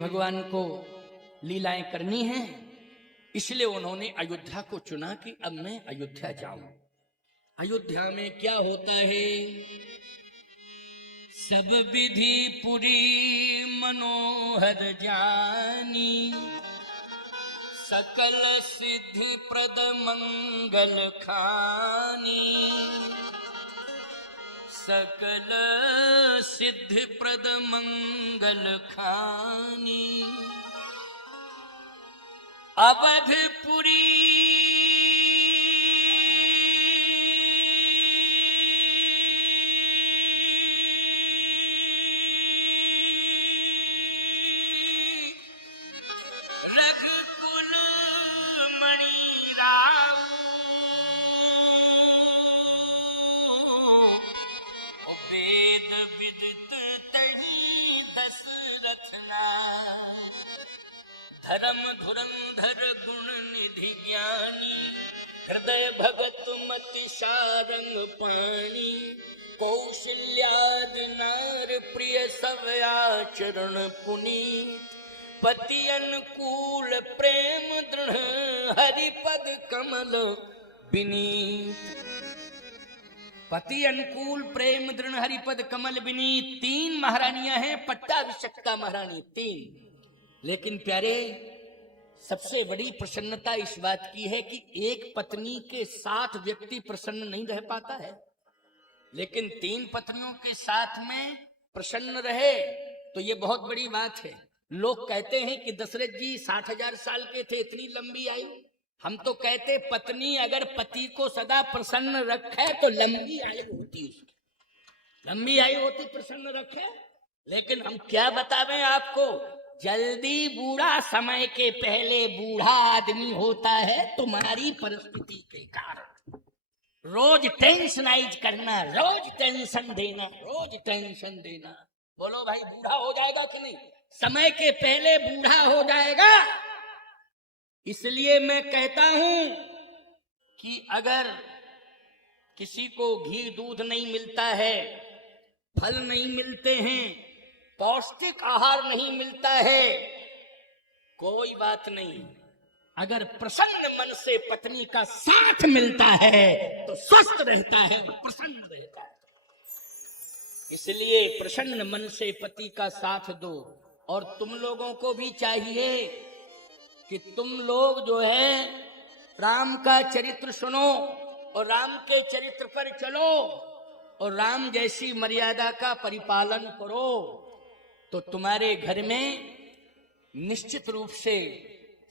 भगवान को लीलाएं करनी हैं, इसलिए उन्होंने अयोध्या को चुना कि अब मैं अयोध्या जाऊं। अयोध्या में क्या होता है? सब विधि पुरी मनोहर जानी, सकल सिद्धि प्रद मंगल खानी, सकल सिद्धि प्रद मंगल खानी, अवधपुरी रघुकुल मणि राम, वेद विदित तहि दशरथ नाम, धर्म धुरंधर गुण निधि ज्ञानी, हृदय भगत मति सारंग पानी, कौशल्यादि नार प्रिय सब आचरण पुनीत, पति अनुकूल प्रेम दृढ़ हरिपद कमल विनीत। पति अनुकूल प्रेम दृढ़ हरिपद कमल विनीत, तीन महारानियां हैं, पट्टाभिषिक्ता महारानी तीन। लेकिन प्यारे, सबसे बड़ी प्रसन्नता इस बात की है कि एक पत्नी के साथ व्यक्ति प्रसन्न नहीं रह पाता है, लेकिन तीन पत्नियों के साथ में प्रसन्न रहे तो ये बहुत बड़ी बात है। लोग कहते हैं कि दशरथ जी 60,000 साल के थे, इतनी लंबी आयु। हम तो कहते पत्नी अगर पति को सदा प्रसन्न रखे तो लंबी आयु होती, उसकी लंबी आयु होती, प्रसन्न रखे। लेकिन हम क्या बतावें आपको, जल्दी बूढ़ा समय के पहले बूढ़ा आदमी होता है तुम्हारी परिस्थिति के कारण। रोज टेंशनाइज करना, रोज टेंशन देना, रोज टेंशन देना। बोलो भाई, बूढ़ा हो जाएगा कि नहीं? समय के पहले बूढ़ा हो जाएगा। इसलिए मैं कहता हूं कि अगर किसी को घी दूध नहीं मिलता है, फल नहीं मिलते हैं, पौष्टिक आहार नहीं मिलता है, कोई बात नहीं। अगर प्रसन्न मन से पत्नी का साथ मिलता है तो स्वस्थ रहता है, प्रसन्न रहता है। इसलिए प्रसन्न मन से पति का साथ दो। और तुम लोगों को भी चाहिए कि तुम लोग जो है राम का चरित्र सुनो और राम के चरित्र पर चलो और राम जैसी मर्यादा का परिपालन करो, तो तुम्हारे घर में निश्चित रूप से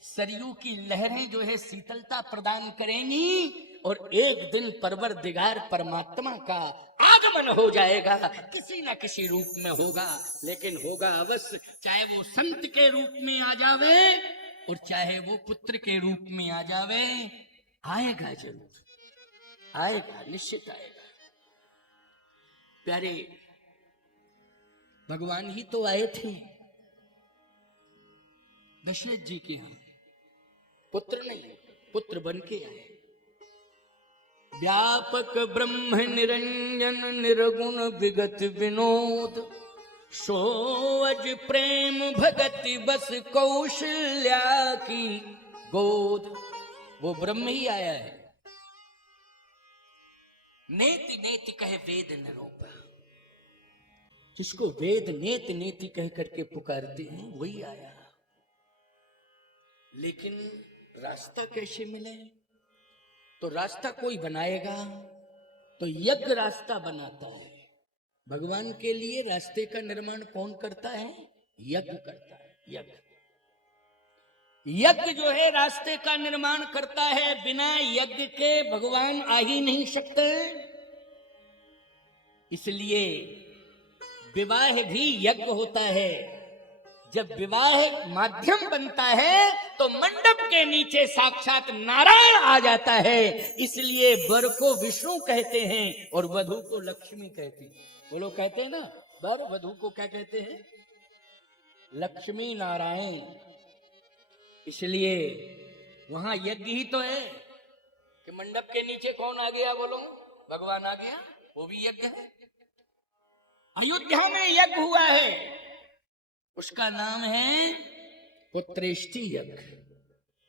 सरयू की लहरें जो है शीतलता प्रदान करेंगी और एक दिन परवरदिगार परमात्मा का आगमन हो जाएगा। किसी ना किसी रूप में होगा, लेकिन होगा अवश्य। चाहे वो संत के रूप में आ जावे और चाहे वो पुत्र के रूप में आ जावे, आएगा जरूर, आएगा, निश्चित आएगा। प्यारे, भगवान ही तो आए थे दशरथ जी के यहां, पुत्र नहीं, पुत्र बन के आए। व्यापक ब्रह्म निरंजन निर्गुण विगत विनोद, सोअज प्रेम भगति बस कौशल्या की गोद। वो ब्रह्म ही आया है। नेति नेति कहे वेद निरूप, जिसको वेद नेति नेति कह करके पुकारते हैं वही आया। लेकिन रास्ता कैसे मिले? तो रास्ता कोई बनाएगा तो यज्ञ रास्ता बनाता है। भगवान के लिए रास्ते का निर्माण कौन करता है? यज्ञ करता है। यज्ञ यज्ञ जो है रास्ते का निर्माण करता है। बिना यज्ञ के भगवान आ ही नहीं सकते। इसलिए विवाह भी यज्ञ होता है। जब विवाह माध्यम बनता है तो मंडप के नीचे साक्षात नारायण आ जाता है। इसलिए वर को विष्णु कहते हैं और वधू को लक्ष्मी कहते हैं। वो लोग कहते हैं ना, वर वधू को क्या कहते हैं? लक्ष्मी नारायण। इसलिए वहां यज्ञ ही तो है कि मंडप के नीचे कौन आ गया? बोलो, भगवान आ गया, वो भी यज्ञ है। अयोध्या में यज्ञ हुआ है। उसका नाम है पुत्रेष्टि यज्ञ।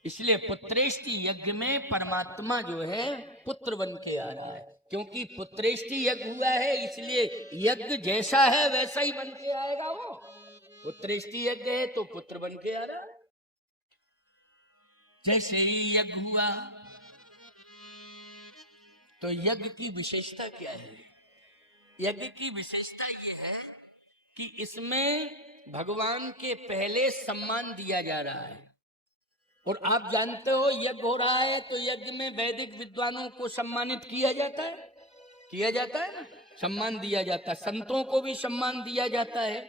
इसलिए पुत्रेष्टि यज्ञ में परमात्मा जो है पुत्र बन के आ रहा है, क्योंकि पुत्रेष्टि यज्ञ हुआ है, इसलिए यज्ञ जैसा है वैसा ही बन के आएगा वो। पुत्रेष्टि यज्ञ है तो पुत्र बन के आ रहा है। जैसे ही यज्ञ हुआ तो यज्ञ की विशेषता क्या है? यज्ञ की विशेषता ये है कि इसमें भगवान के पहले सम्मान दिया जा रहा है। और आप जानते हो यज्ञ हो रहा है तो यज्ञ में वैदिक विद्वानों को सम्मानित किया जाता है, ना, सम्मान दिया जाता है। संतों को भी सम्मान दिया जाता है।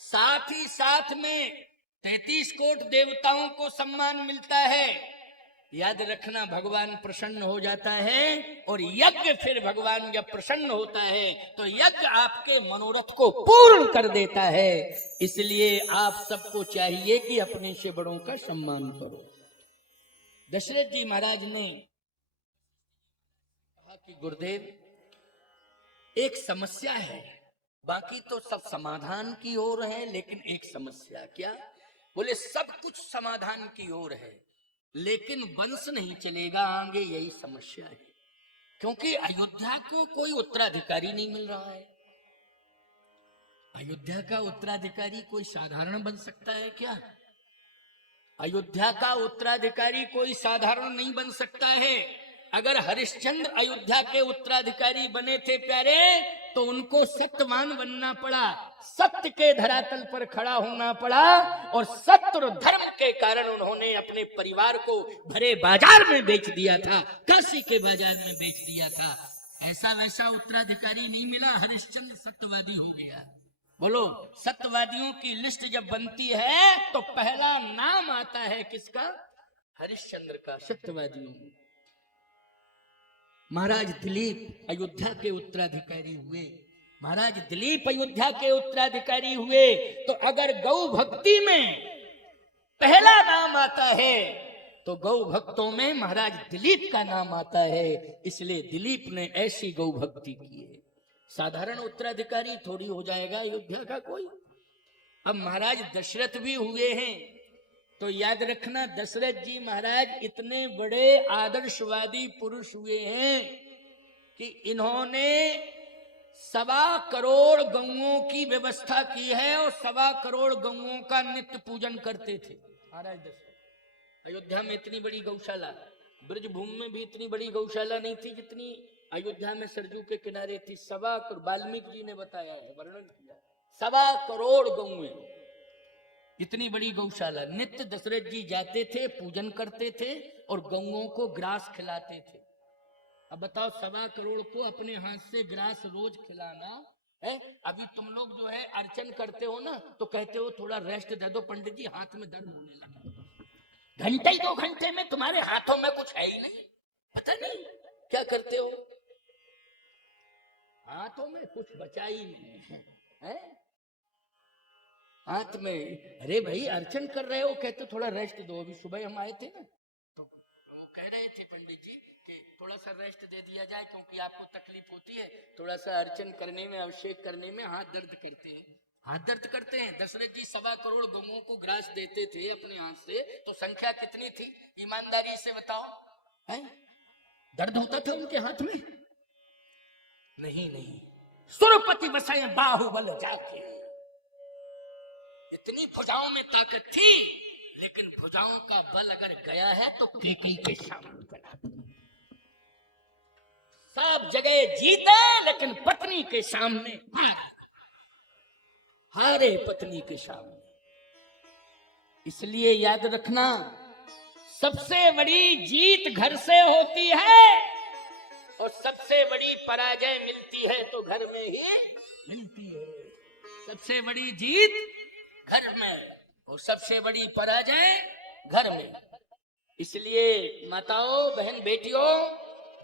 साथ ही साथ में 33 कोट देवताओं को सम्मान मिलता है। याद रखना, भगवान प्रसन्न हो जाता है और यज्ञ फिर भगवान जब प्रसन्न होता है तो यज्ञ आपके मनोरथ को पूर्ण कर देता है। इसलिए आप सबको चाहिए कि अपने से बड़ों का सम्मान करो। दशरथ जी महाराज ने कहा कि गुरुदेव एक समस्या है, बाकी तो सब समाधान की ओर है, लेकिन एक समस्या। क्या? बोले सब कुछ समाधान की ओर है लेकिन वंश नहीं चलेगा आगे, यही समस्या है। क्योंकि अयोध्या को कोई उत्तराधिकारी नहीं मिल रहा है। अयोध्या का उत्तराधिकारी कोई साधारण बन सकता है क्या? अयोध्या का उत्तराधिकारी कोई साधारण नहीं बन सकता है। अगर हरिश्चंद्र अयोध्या के उत्तराधिकारी बने थे प्यारे, तो उनको सत्यवान बनना पड़ा, सत्य के धरातल पर खड़ा होना पड़ा, और सत्य और धर्म के कारण उन्होंने अपने परिवार को भरे बाजार में बेच दिया था, काशी के बाजार में बेच दिया था। ऐसा वैसा उत्तराधिकारी नहीं मिला, हरिश्चंद्र सत्यवादी हो गया। बोलो, सत्यवादियों की लिस्ट जब बनती है तो पहला नाम आता है किसका? हरिश्चंद्र का, सत्यवादियों में। महाराज दिलीप अयोध्या के उत्तराधिकारी हुए। महाराज दिलीप अयोध्या के उत्तराधिकारी हुए तो अगर गौ भक्ति में पहला नाम आता है तो गौ भक्तों में महाराज दिलीप का नाम आता है। इसलिए दिलीप ने ऐसी गौ भक्ति की है। साधारण उत्तराधिकारी थोड़ी हो जाएगा अयोध्या का कोई। अब महाराज दशरथ भी हुए हैं तो याद रखना, दशरथ जी महाराज इतने बड़े आदर्शवादी पुरुष हुए हैं कि इन्होंने 1.25 करोड़ गौओं की व्यवस्था की है और 1.25 करोड़ गौओं का नित्य पूजन करते थे महाराज दशरथ। अयोध्या में इतनी बड़ी गौशाला, ब्रजभूमि में भी इतनी बड़ी गौशाला नहीं थी जितनी अयोध्या में सरजू के किनारे थी। 1.25 करोड़, वाल्मीकि जी ने बताया है, वर्णन किया, 1.25 करोड़ गौएं, इतनी बड़ी गौशाला। नित्य दशरथ जी जाते थे, पूजन करते थे और गौओं को ग्रास खिलाते थे। अब बताओ, 1.25 करोड़ को अपने हाथ से ग्रास रोज खिलाना है। अभी तुम लोग जो है अर्चन करते हो ना तो कहते हो थोड़ा रेस्ट दे दो पंडित जी, हाथ में दर्द होने लगा। घंटे 2 घंटे में तुम्हारे हाथों में कुछ है ही नहीं, पता नहीं क्या करते हो, हाथों में कुछ बचा ही नहीं है। हाथ में, अरे भाई अर्चन कर रहे हो, कहते थोड़ा रेस्ट दो। अभी सुबह हम आए थे ना तो वो कह रहे थे पंडित जी कि थोड़ा सा रेस्ट दे दिया जाए क्योंकि आपको तकलीफ होती है, थोड़ा सा अर्चन करने में, अभिषेक करने में हाथ दर्द करते हैं। हाथ दर्द करते हैं। दशरथ जी 1.25 करोड़ गौओं को ग्रास देते थे अपने हाथ से, तो संख्या कितनी थी ईमानदारी से बताओ? है दर्द होता था उनके हाथ में? नहीं। सुरपति बसाए बाहुबल जाके, इतनी भुजाओं में ताकत थी, लेकिन भुजाओं का बल अगर गया है तो कैकेयी के सामने गया। सब जगह जीते लेकिन पत्नी के सामने हारे, पत्नी के सामने। इसलिए याद रखना, सबसे बड़ी जीत घर से होती है और सबसे बड़ी पराजय मिलती है तो घर में ही मिलती है। सबसे बड़ी जीत घर में और सबसे बड़ी पराजय घर में। इसलिए माताओं, बहन, बेटियों,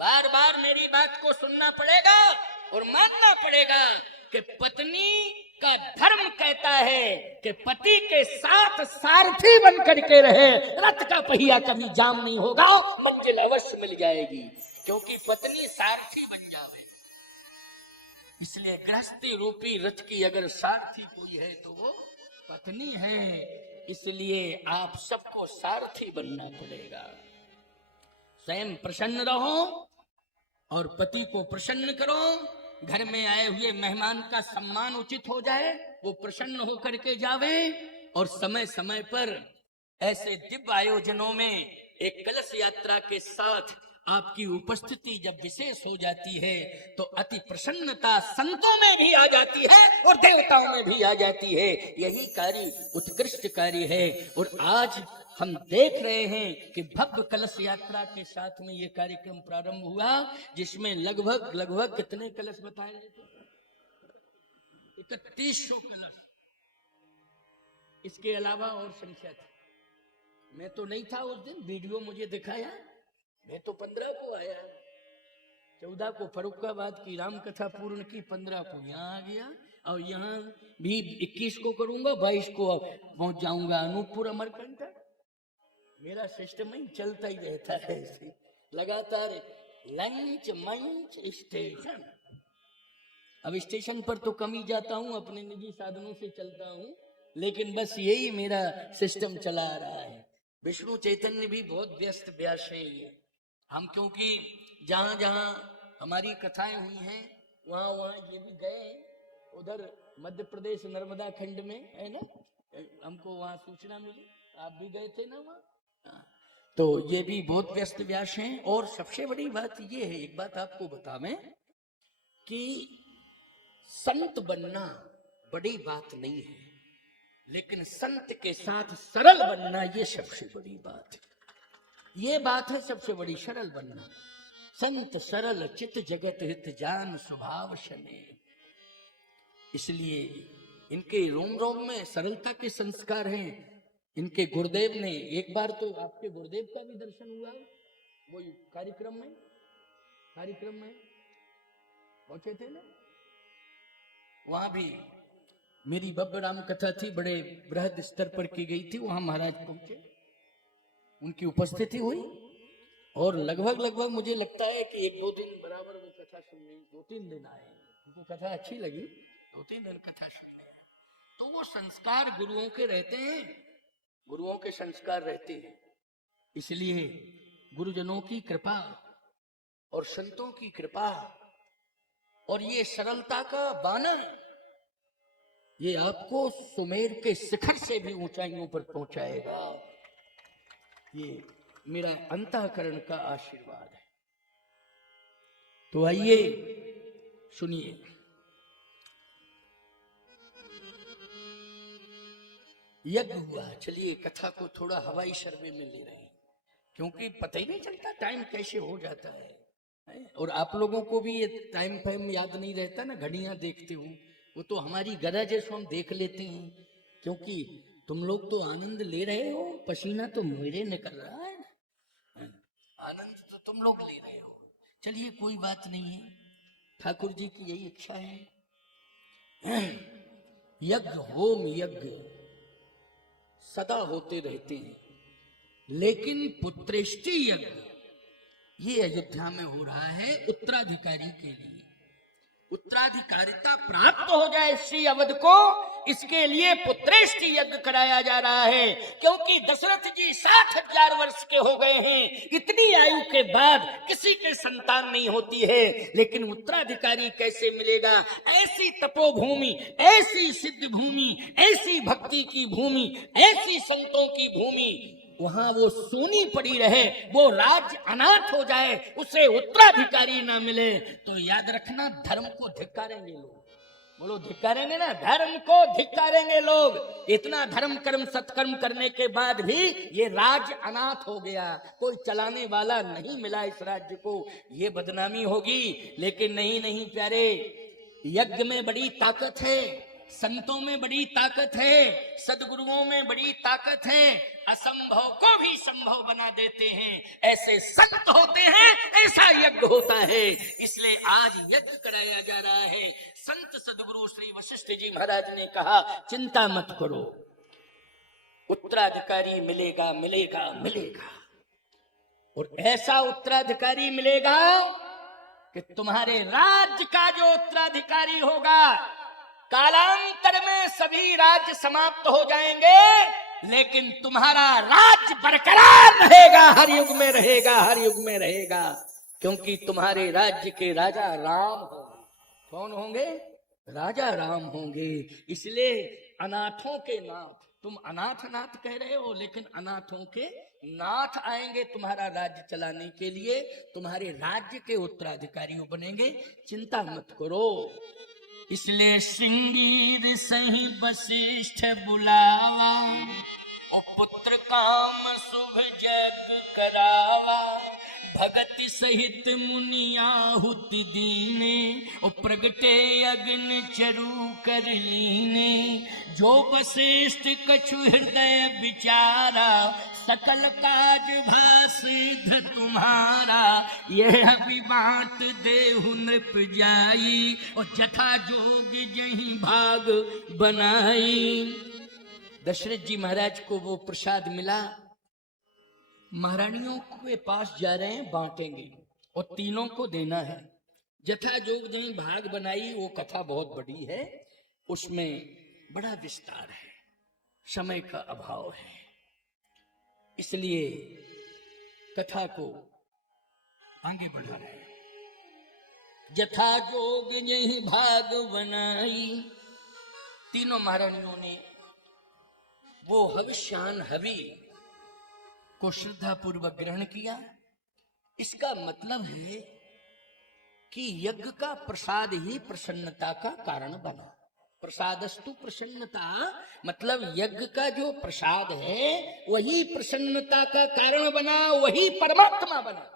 बार बार मेरी बात को सुनना पड़ेगा और मानना पड़ेगा कि पत्नी का धर्म कहता है कि पति के साथ सारथी बन करके रहे, रथ का पहिया कभी जाम नहीं होगा, मंजिल अवश्य मिल जाएगी, क्योंकि पत्नी सारथी बन जावे। इसलिए गृहस्थी रूपी रथ की अगर सारथी कोई है तो वो पत्नी हैं, इसलिए आप सबको सारथी बनना पड़ेगा। स्वयं प्रसन्न रहो और पति को प्रसन्न करो। घर में आए हुए मेहमान का सम्मान उचित हो जाए, वो प्रसन्न होकर के जावे। और समय समय पर ऐसे दिव्य आयोजनों में एक कलश यात्रा के साथ आपकी उपस्थिति जब विशेष हो जाती है तो अति प्रसन्नता संतों में भी आ जाती है और देवताओं में भी आ जाती है। यही कार्य उत्कृष्ट कार्य है। और आज हम देख रहे हैं कि भव्य कलश यात्रा के साथ में ये कार्यक्रम प्रारंभ हुआ, जिसमें लगभग कितने कलश बताए गए थे? 3100 कलश। इसके अलावा और संख्या थी। मैं तो नहीं था उस दिन, वीडियो मुझे दिखाया। मैं तो 15 को आया, 14 को फर्रुखाबाद की राम कथा पूर्ण की, 15 को यहाँ आ गया और यहाँ भी 21 को करूंगा, 22 को पहुंच जाऊंगा अनूपपुर अमरकंटक। मेरा सिस्टम ही चलता ही रहता है ऐसे लगातार। लंच मंच स्टेशन, अब स्टेशन पर तो कम ही जाता हूँ, अपने निजी साधनों से चलता हूँ, लेकिन बस यही मेरा सिस्टम चला आ रहा है। विष्णु चैतन्य भी बहुत व्यस्त व्यास है ये। हम क्योंकि जहां जहां हमारी कथाएं हुई हैं वहां वहां ये भी गए। उधर मध्य प्रदेश नर्मदा खंड में है ना, हमको वहां सूचना मिली, आप भी गए थे ना वहां। तो ये भी बहुत व्यस्त व्यास हैं। और सबसे बड़ी बात ये है, एक बात आपको बतावें कि संत बनना बड़ी बात नहीं है, लेकिन संत के साथ सरल बनना ये सबसे बड़ी बात है। ये बात है सबसे बड़ी, सरल बनना। संत सरल चित जगत हित जान स्वभाव शने। इसलिए इनके रोम रोम में सरलता के संस्कार हैं। इनके गुरुदेव ने, एक बार तो आपके गुरुदेव का भी दर्शन हुआ, वो कार्यक्रम में पहुंचे थे ना, वहां भी मेरी भव्य राम कथा थी, बड़े बृहद स्तर पर की गई थी। वहां महाराज पहुंचे, उनकी उपस्थिति हुई और लगभग मुझे लगता है कि 1-2 दिन बराबर वो कथा सुनने, 2-3 दिन आए। उनको कथा अच्छी लगी, 2-3 दिन कथा सुनने आए। तो वो संस्कार गुरुओं के रहते हैं, गुरुओं के संस्कार रहते हैं। इसलिए गुरुजनों की कृपा और संतों की कृपा और ये सरलता का बानर, ये आपको सुमेर के शिखर से भी ऊंचाइयों पर पहुंचाएगा। ये मेरा अंतःकरण का आशीर्वाद है। तो आइए सुनिए। यज्ञ हुआ, चलिए कथा को थोड़ा हवाई सर्वे में ले रहे हैं, क्योंकि पता ही नहीं चलता टाइम कैसे हो जाता है। और आप लोगों को भी ये टाइम फाइम याद नहीं रहता ना, घड़ियां देखते हो, वो तो हमारी गरज है, सो हम देख लेते हैं। क्योंकि तुम लोग तो आनंद ले रहे हो, पसीना तो मेरे निकल रहा है, आनंद तो तुम लोग ले रहे हो। चलिए कोई बात नहीं है, ठाकुर जी की यही इच्छा है। यज्ञ होम यज्ञ सदा होते रहते हैं, लेकिन पुत्रेष्टि यज्ञ ये अयोध्या में हो रहा है उत्तराधिकारी के लिए। उत्तराधिकारिता प्राप्त हो जाए श्री अवध को, इसके लिए पुत्रेष्टि यज्ञ कराया जा रहा है। क्योंकि दशरथ जी 60,000 वर्ष के हो गए हैं, इतनी आयु के बाद किसी के संतान नहीं होती है, लेकिन उत्तराधिकारी कैसे मिलेगा? ऐसी तपोभूमि, ऐसी सिद्ध भूमि, ऐसी भक्ति की भूमि, ऐसी संतों की भूमि, वहां वो सोनी पड़ी रहे, वो राज्य अनाथ हो जाए, उसे उत्तराधिकारी ना मिले, तो याद रखना धर्म को धिक्कारेंगे लोग। बोलो धिक्कारेंगे ना, धर्म को धिक्कारेंगे लोग। इतना धर्म कर्म सत्कर्म करने के बाद भी ये राज्य अनाथ हो गया, कोई चलाने वाला नहीं मिला इस राज्य को, ये बदनामी होगी। लेकिन नहीं प्यारे, यज्ञ में बड़ी ताकत है, संतों में बड़ी ताकत है, सदगुरुओं में बड़ी ताकत है। असंभव को भी संभव बना देते हैं, ऐसे संत होते हैं, ऐसा यज्ञ होता है। इसलिए आज यज्ञ कराया जा रहा है। संत सदगुरु श्री वशिष्ठ जी महाराज ने कहा, चिंता मत करो, उत्तराधिकारी मिलेगा मिलेगा मिलेगा। और ऐसा उत्तराधिकारी मिलेगा कि तुम्हारे राज्य का जो उत्तराधिकारी होगा, कालांतर में सभी राज्य समाप्त हो जाएंगे, लेकिन तुम्हारा राज्य बरकरार रहेगा, हर युग में रहेगा, हर युग में रहेगा, क्योंकि तुम्हारे राज्य के राजा राम होंगे। कौन होंगे? राजा राम होंगे। इसलिए अनाथों के नाथ, तुम अनाथ अनाथ कह रहे हो, लेकिन अनाथों के नाथ आएंगे तुम्हारा राज्य चलाने के लिए, तुम्हारे राज्य के उत्तराधिकारी बनेंगे, चिंता मत करो। इसलिए सिंगीर सही वशिष्ठ बुलावा, ओ पुत्र काम शुभ जग करावा, भगति सहित मुनि आहुति दीने, ओ प्रगटे अग्नि चरु कर लीने, जो वशिष्ठ कछु हृदय विचारा, सकल काज भासिद्ध तुम्हारा, यह अभी बात देहु नृप जाई, और जथा जोग जहीं भाग बनाई। दशरथ जी महाराज को वो प्रसाद मिला, महारानियों के पास जा रहे हैं, बांटेंगे और तीनों को देना है। जथा जोग जहीं भाग बनाई, वो कथा बहुत बड़ी है, उसमें बड़ा विस्तार है, समय का अभाव है, इसलिए कथा को आगे बढ़ा रहे हैं। जथा जोग यही भाग बनाई, तीनों महारानियों ने वो हविष्यान हवि को श्रद्धा पूर्वक ग्रहण किया। इसका मतलब है कि यज्ञ का प्रसाद ही प्रसन्नता का कारण बना। प्रसादस्तु प्रसन्नता, मतलब यज्ञ का जो प्रसाद है वही प्रसन्नता का कारण बना, वही परमात्मा बना।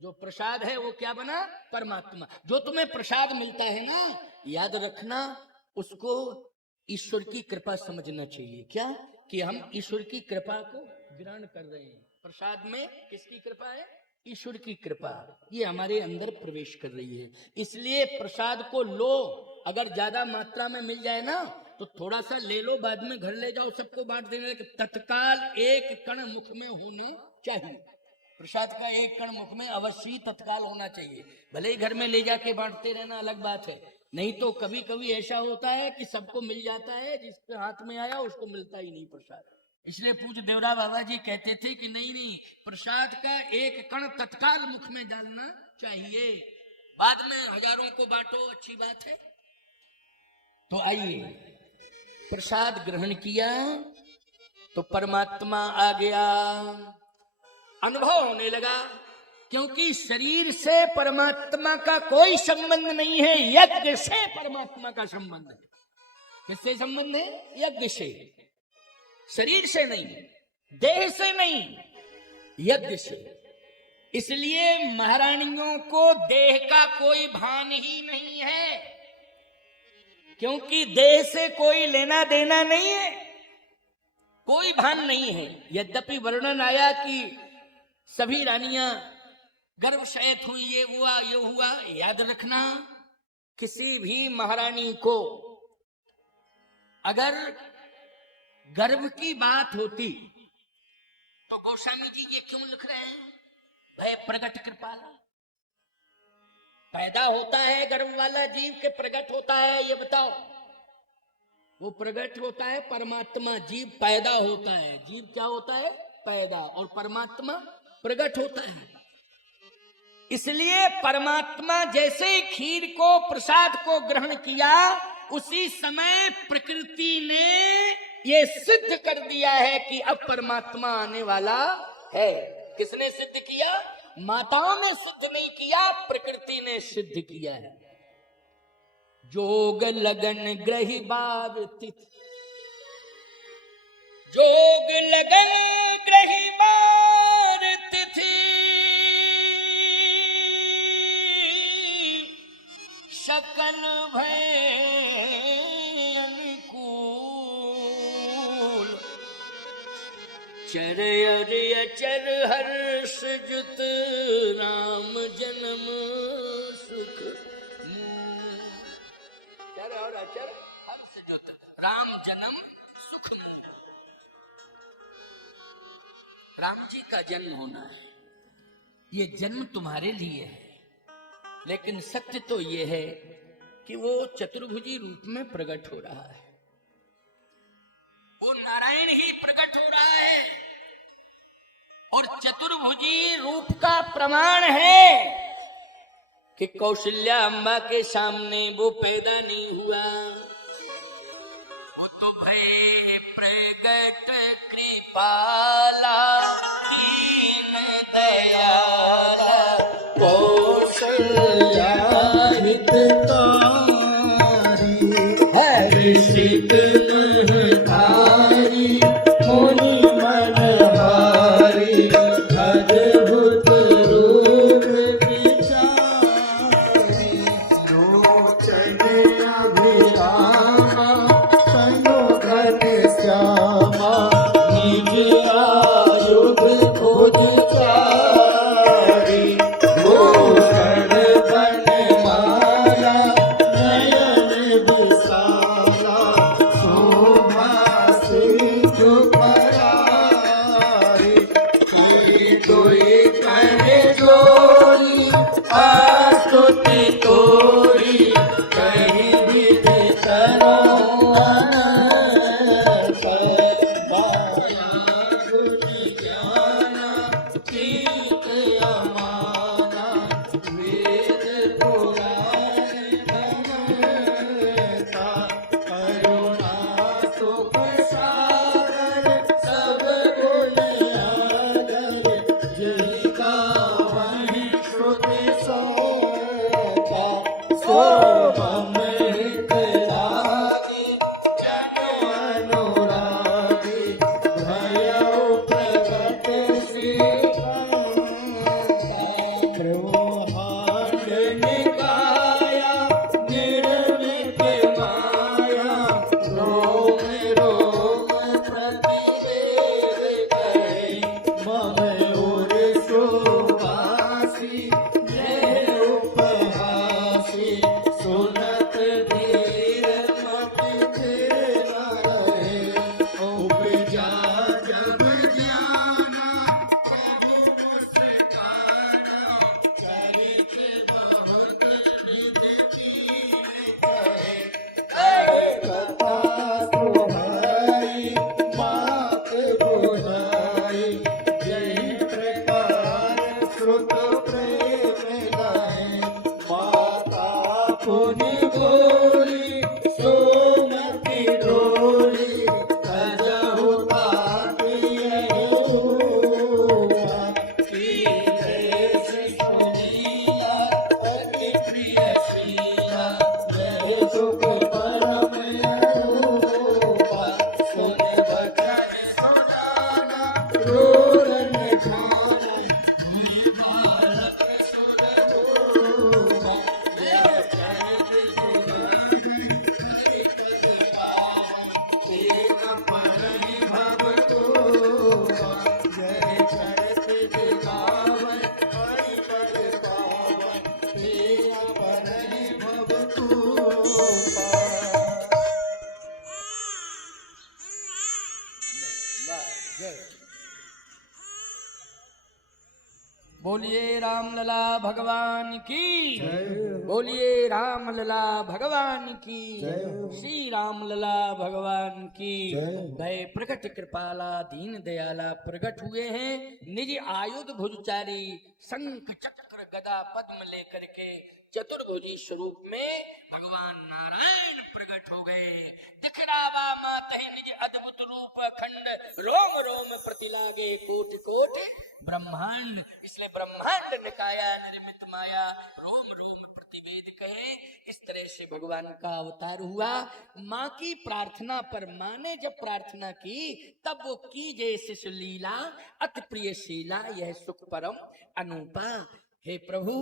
जो प्रसाद है वो क्या बना? परमात्मा। जो तुम्हें प्रसाद मिलता है ना, याद रखना, उसको ईश्वर की कृपा समझना चाहिए। क्या? कि हम ईश्वर की कृपा को ग्रहण कर रहे हैं। प्रसाद में किसकी कृपा है? ईश्वर की कृपा, ये हमारे अंदर प्रवेश कर रही है। इसलिए प्रसाद को लो, अगर ज्यादा मात्रा में मिल जाए ना तो थोड़ा सा ले लो, बाद में घर ले जाओ, सबको बांट देने, तत्काल एक कण मुख में होना चाहिए। प्रसाद का एक कण मुख में अवश्य तत्काल होना चाहिए। भले ही घर में ले जाके बांटते रहना अलग बात है, नहीं तो कभी कभी ऐसा होता है कि सबको मिल जाता है, जिसके हाथ में आया उसको मिलता ही नहीं प्रसाद। इसलिए पूज्य देवरा बाबा जी कहते थे कि नहीं, प्रसाद का एक कण तत्काल मुख में डालना चाहिए, बाद में हजारों को बांटो, अच्छी बात है। तो आइए, प्रसाद ग्रहण किया तो परमात्मा आ गया, अनुभव होने लगा, क्योंकि शरीर से परमात्मा का कोई संबंध नहीं है, यज्ञ से परमात्मा का संबंध है। किससे संबंध है? यज्ञ से, शरीर से नहीं, देह से नहीं, यज्ञ से। इसलिए महारानियों को देह का कोई भान ही नहीं है, क्योंकि देह से कोई लेना देना नहीं है, कोई भान नहीं है। यद्यपि वर्णन आया कि सभी रानियां गर्भशयत हुई, ये हुआ ये हुआ, याद रखना, किसी भी महारानी को अगर गर्भ की बात होती तो गोस्वामी जी ये क्यों लिख रहे हैं? भय प्रगट कृपाला, पैदा होता है गर्भ वाला जीव के प्रगट होता है, ये बताओ। वो प्रगट होता है परमात्मा, जीव पैदा होता है। जीव क्या होता है? पैदा, और परमात्मा प्रगट होता है। इसलिए परमात्मा जैसे खीर को, प्रसाद को ग्रहण किया, उसी समय प्रकृति ने ये सिद्ध कर दिया है कि अब परमात्मा आने वाला है। किसने सिद्ध किया? माताओं ने सिद्ध नहीं किया, प्रकृति ने सिद्ध किया है। जोग लगन ग्रही बार तिथि, जोग लगन ग्रही बार तिथि, शकन भय अनुकूल, चर अचर हर्ष जुत, राम जन्म सुख मूल। चर और अचर हर्ष जुत, राम जन्म सुख मूल। राम जी का जन्म होना है, ये जन्म तुम्हारे लिए है, लेकिन सत्य तो ये है कि वो चतुर्भुजी रूप में प्रकट हो रहा है, वो नारायण ही प्रकट हो रहा है। और चतुर्भुजी रूप का प्रमाण है कि कौशल्या अम्बा के सामने वो पैदा नहीं हुआ, वो तो भय प्रकट कृपाला दीन दयाला कौशल्या हर्षित महतारी मुनि मनहारी अद्भुत रूप विचारी लोचन अभिरामा सनोघन श्यामा निज आयुध खोज चारी गोषण बन माया नयन विशाला शोभा से जो परारी कोई करे जोरी आस्तुति तोरी कहीं विध करो अनंत माया गुण ज्ञान ठीक अमाना वेद पुराण घनता करुणा सुख सागर सब गुण आदर जय का वही श्रुति सोचा सोम हित लागी जन अनुरागी भयउ प्रकट श्री ब्रह्मांड निकाया निर्मित माया रोम रोम प्रतिवेद करे मयूर सुवासी जय उपहासी सुनत धीर मति धीर रहे उपजा जब ज्ञाना प्रभु मुस्काना चरित बहुत विधि करे कथा तुम्हारी मात बुझाई जय प्रकार श्रुत प्रेम लाए माता पुनि गोरी सोमति डोरी तजहु ताकी अहोरा की जैस सुनीला अति प्रिय शीला वह सुख परम अनूपा सुन बचन सुनाना रोरन ढूंढ बालक सुन होगा जय चरित सुधीर एक परहि भव तोहा जय चरित दिखावन हरि पद पावन एक परहि भव तोहा। बोलिए रामलला भगवान की बोलिए रामलला भगवान की श्री रामलला भगवान की भय प्रकट कृपाला दीन दयाला प्रकट हुए हैं निज आयुध भुजचारी शंख चक्र गदा पद्म लेकर के चतुर्भुजी स्वरूप में भगवान नारायण प्रकट हो गए। दिखरावा मातहि निज अद्भुत रूप अखंड रोम रोम प्रतिलागे कोटि कोटि ब्रह्मांड, इसलिए ब्रह्मांड निकाया निर्मित माया रोम रोम प्रतिवेद कहे। इस तरह से भगवान का अवतार हुआ। माँ की प्रार्थना पर, माँ ने जब प्रार्थना की तब वो की जय शिशु लीला अति प्रिय शीला यह सुख परम अनूपा। हे प्रभु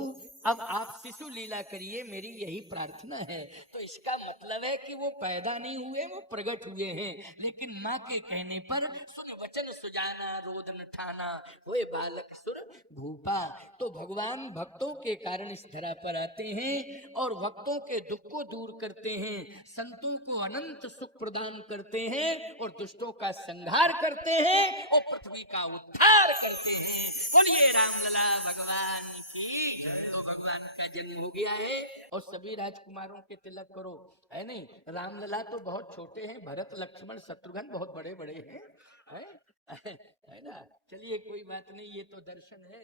अब आप शिशु लीला करिए, मेरी यही प्रार्थना है। तो इसका मतलब है कि वो पैदा नहीं हुए, वो प्रकट हुए हैं। लेकिन माँ के कहने पर सुन वचन सुजाना रोदन ठाना हुए बालक सुर भूपा। तो भगवान भक्तों के कारण इस धरा पर आते हैं और भक्तों के दुख को दूर करते हैं, संतों को अनंत सुख प्रदान करते हैं और दुष्टों का संहार करते हैं और पृथ्वी का उद्धार करते हैं। बोलिए रामलला भगवान की तो भगवान का जन्म हो गया है और सभी राजकुमारों के तिलक करो, है नहीं? रामलला तो बहुत छोटे हैं, भरत लक्ष्मण शत्रुघ्न बहुत बड़े बड़े हैं, है ना? चलिए कोई बात नहीं, ये तो दर्शन है।